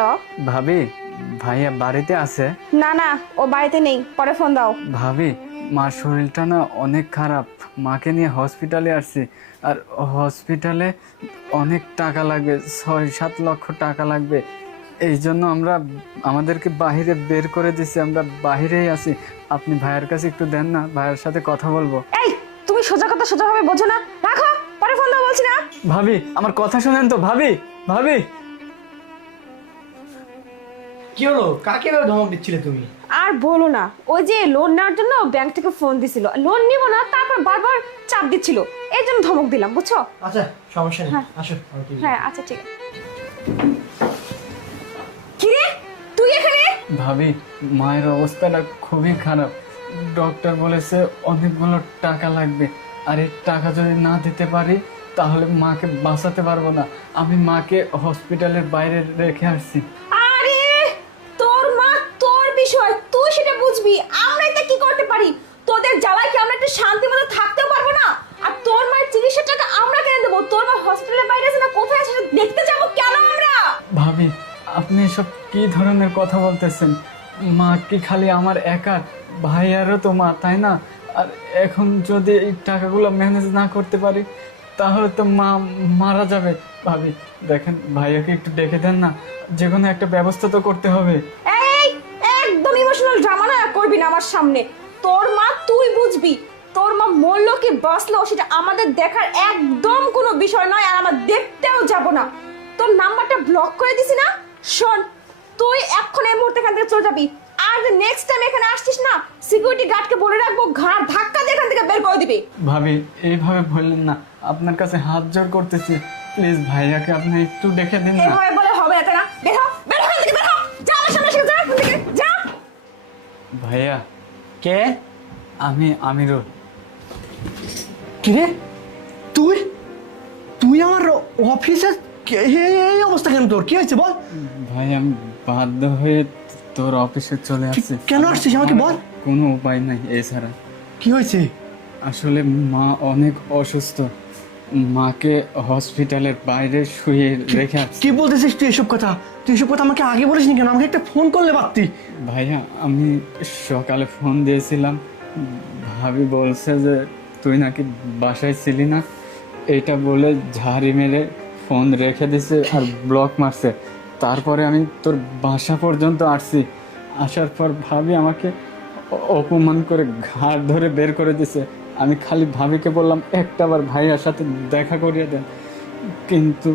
Hello. ভাবি, ভাইয়া বাড়িতে আছে? না না, ও বাড়িতে নেই, পরে ফোন দাও। ভাবি, মার শরীরটা না অনেক খারাপ। মাকে নিয়ে হসপিটালে আসছি। আর হসপিটালে অনেক টাকা লাগবে, 6-7 লক্ষ টাকা লাগবে। এই জন্য আমাদেরকে বাইরে বের করে দিছি, আমরা বাইরেই আছি। আপনি ভাইয়ের কাছে একটু দেন না, ভাইয়ের সাথে কথা বলবো। এই, তুমি সোজা কথা সোজাভাবে বোঝো না, রাখো, পরে ফোন দাও বলছি না। ভাবি, আমার কথা শুনেন তো। ভাবি, ভাবি। কি হলো? কাকে এভাবে ধমক দিচ্ছিলে তুমি? আর বলো না, ওই যে লোন নেওয়ার জন্য ব্যাংক থেকে ফোন দিছিল, লোন নিব না, তারপর বারবার চাপ দিচ্ছিল, এই জন্য ধমক দিলাম, বুঝছো? আচ্ছা, সমস্যা নেই, হ্যাঁ। আসো। হ্যাঁ আচ্ছা ঠিক আছে। কি রে, তুই এখানে? ভাবি, মায়ের অবস্থাটা খুবই খারাপ। ডক্টর বলেছে অনেকগুলো টাকা লাগবে। আর এই টাকা যদি না দিতে পারি তাহলে মাকে বাঁচাতে পারবো না। আমি মাকে হসপিটালের বাইরে রেখে আসছি। আরে, তোর মা তোর বিষয়, তুই সেটা বুঝবি, আমরা এটা কি করতে পারি? তোদের জ্বালায় কি আমরা একটু শান্তি মতো থাকতেও পারবো না? আর তোর মায়ের চিকিৎসার টাকা আমরা কেন দেবো? তোর মা হসপিটালের বাইরে আছে না, কোথায় আছে সেটা দেখতে যাবো কেন আমরা? ভাবি, আপনি এসব কি ধরনের কথা বলতেছেন? মা কি খালি আমার একা? ভাইয়ারও তো মা, তাই না? আর এখন যদি এই টাকাগুলো ম্যানেজ না করতে পারি তাহলে তো মা মারা যাবে। ভাবি দেখেন, ভাইয়াকে একটু ডেকে দেন না, যে কোনো একটা ব্যবস্থা তো করতে হবে। এই, একদম ইমোশনাল ড্রামা না করবি না আমার সামনে। তোর মা তুই বুঝবি, তোর মা মরলো কি বাঁচলো সেটা আমাদের দেখার একদম কোনো বিষয় নয়, আর আমরা দেখতেও যাব না। তোর নাম্বারটা ব্লক করে দিছি না। শোন, তুই এখন এই মুহূর্তে এখান থেকে চলে যাবি, আর নেক্সট টাইম এখানে আসছিস না, সিকিউরিটি গার্ডকে বলে রাখবো, ঘাড় ধাক্কা দিয়ে এখান থেকে বের করে দিবি। ভাবি, এইভাবে বললেন না, আপনার কাছে হাত জোর করতেছি, প্লিজ ভাইয়াকে আপনি একটু দেখে দিন না। এভাবে বলে হবে না, তাই না? বের হ, বের হ এখান থেকে, বের হ, যা আমার সামনে থেকে, যা এখান থেকে, যা। ভাইয়া, কে? আমি আমিরুল। কি রে? তুই তুই আমার অফিসে এই অবস্থা কেন? তোর কি হয়েছে বল? ভাই, আমি বাধ্য হয়ে তোর অফিসে চলে আসছি। কেন আসছিস আমাকে বল? কোনো উপায় নাই এছাড়া। কি হয়েছে? আসলে মা অনেক অসুস্থ। মাকে হসপিটালের বাইরে শুয়ে রেখে আসছি। কি বলতেছিস তুই এসব কথা? তুই এসব কথা আমাকে আগে বলিসনি কেন? আমাকে একটা ফোন করলে পারতি। ভাইয়া, আমি সকালে ফোন দিয়েছিলাম, ভাবি বলছে যে তুই নাকি বাসায় ছিলি না, এটা বলে ঝাড়ি মেরে ফোন রেখে দিছে আর ব্লক মারছে। তারপরে আমি তোর বাসা পর্যন্ত আসছি। আসার পর ভাবি আমাকে অপমান করে ঘাড় ধরে বের করে দিছে। আমি খালি ভাবিকে বললাম একটাবার ভাইয়ার সাথে দেখা করিয়ে দেন, কিন্তু